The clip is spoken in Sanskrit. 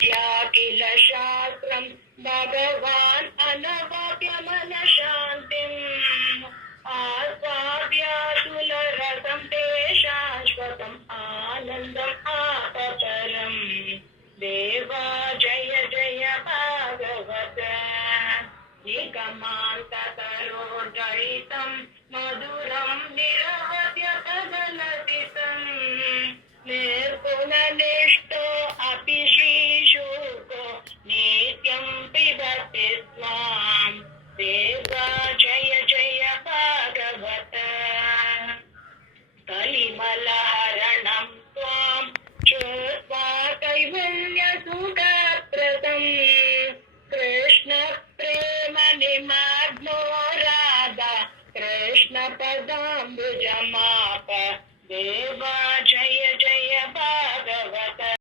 किल शास्त्रं भगवान् अनवाप्यमनशान्तिम् आस्वाद्यातुलरसं ते शाश्वतम् आनन्दम् आपतरम् देवा जय जय भागवत निगमान्ततरोर्गलितं मधुरं निरवध्यपदलसितम् निर्गुणनिष्ठो अपि श्रीशुको नित्यं पिबति स्वाम् देवा जय जय भागवत कलिमलहरणं त्वां श्रुत्वा कैवल्यसुखप्रदम् कृष्णप्रेमनिमग्नो राधा कृष्णपदाम्बुजमाप देवा